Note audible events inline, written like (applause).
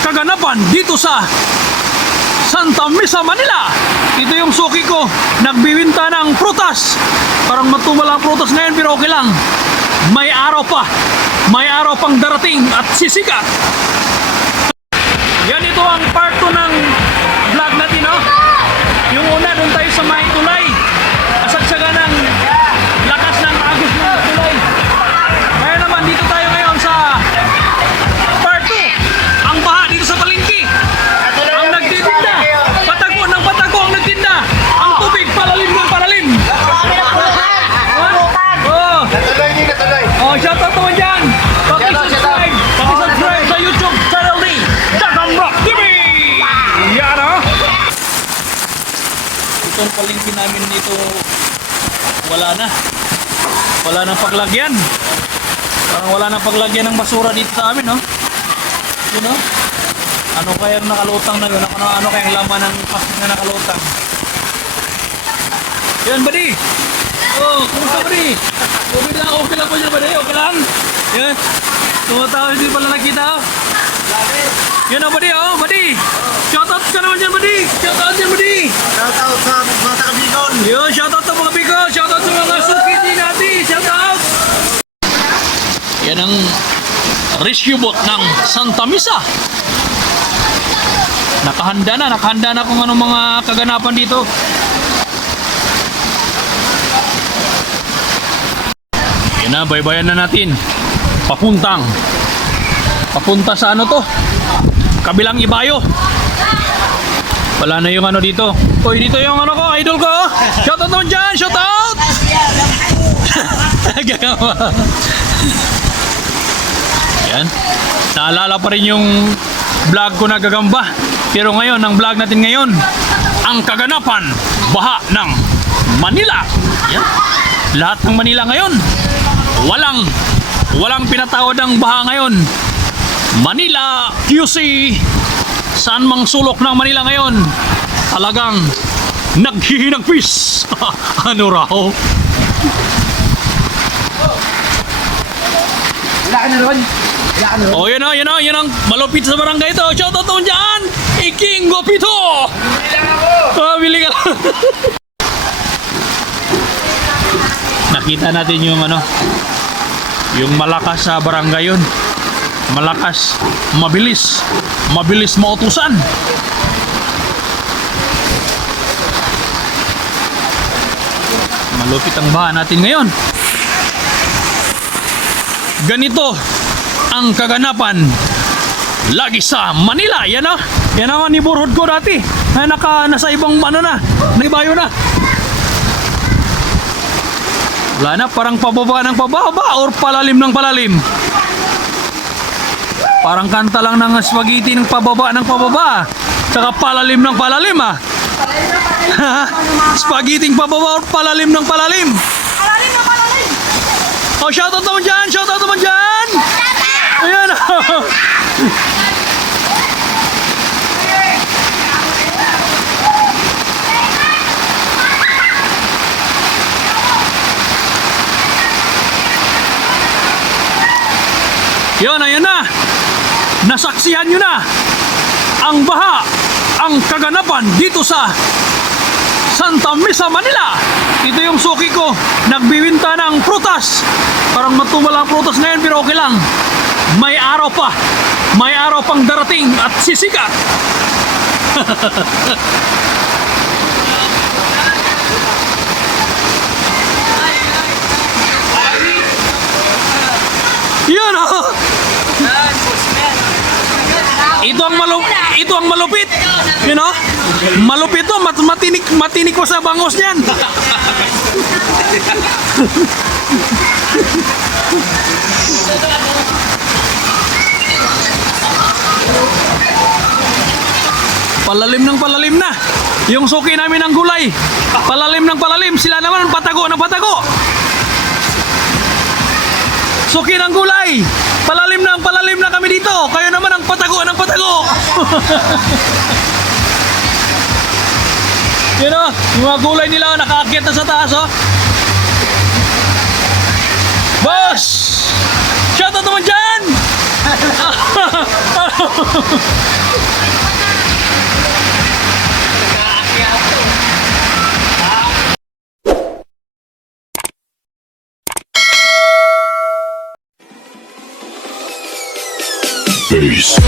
kaganapan dito sa Santa Mesa, Manila. Ito yung suki ko. Nagbiwinta ng prutas. Parang matumal ang prutas ngayon pero okay lang. May araw pa. May araw pang darating at sisikat. Yan ito ang part 2 ng Itong palengke namin nito, wala na. Wala nang paglagyan. Parang wala nang paglagyan ng basura dito sa amin, no? Yun, no? Ano kayang nakalutang na yun? Ano, ano kayang laman ng plastic na nakalutang? Yan, buddy! Oh, kumusta, buddy? Okay lang, okay lang po dyan, buddy? Okay lang? Yan. Tumatawa, hindi pala nakita, oh. Yan, oh, buddy, oh, buddy! Shoutout ka naman dyan, buddy! Shoutout dyan, buddy! Shout out sa Yo, shoutout sa mga biko, shoutout sa mga suki din natin, shoutout! Yan ang rescue boat ng Santa Misa. Nakahanda na, nakahanda na kung anong mga kaganapan dito. Yan na, baybayan na natin. Papuntang. Papunta sa ano to? Kabilang ibayo. Wala na yung ano dito. Uy, dito yung ano ko, idol ko. oh. Shoutout naman dyan, shoutout! (laughs) Gagawa. Yan. Naalala pa rin yung vlog ko na gagamba. Pero ngayon, ang vlog natin ngayon, ang kaganapan, baha ng Manila. Yan. Lahat ng Manila ngayon, walang, walang pinatawad ng baha ngayon. Manila, QC, saan mang sulok ng Manila ngayon, talagang naghihinagpis. (laughs) ano raw? Wala ka na ron. Wala ka na ron. Oh, yun o, yun o, yun ang malupit sa barangay ito. Shout out naman dyan! Iking Gopito! Ah, bili ka lang. (laughs) Nakita natin yung ano, yung malakas sa barangay yun. Malakas, mabilis, mabilis mautusan. Malupit ang baha natin ngayon. Ganito ang kaganapan lagi sa Manila. Yan ah. Yan ang neighborhood ko dati. Na naka, nasa ibang ano na. Naibayo na. Wala na. Parang pababa ng pababa or palalim ng palalim. Parang kanta lang ng spaghetti ng pababa ng pababa. Saka palalim ng palalim ah. (laughs) spaghetti ng pababa or palalim ng palalim. Palalim na palalim! Oh, shoutout naman dyan! Shoutout naman dyan! Ayan! oh. (laughs) Yun, ayan na! Nasaksihan nyo na ang baha, ang kaganapan dito sa Santa Mesa, Manila. Ito yung suki ko. Nagbiwinta ng prutas. Parang matumal ang prutas ngayon pero okay lang. May araw pa. May araw pang darating at sisikat. (laughs) Yun oh. Ito ang malu ito ang malupit. You know? Malupit to, mat matinik matinik ko sa bangos niyan. Palalim ng palalim na. Yung suki namin ng gulay. Palalim ng palalim. Sila naman patago ng patago. Suki ng gulay. Palalim ang palalim na kami dito. Kayo naman ang patago ng patago. (laughs) Yun o, yung mga gulay nila nakaakyat na sa taas oh. Boss! Shoutout naman dyan! (laughs) face.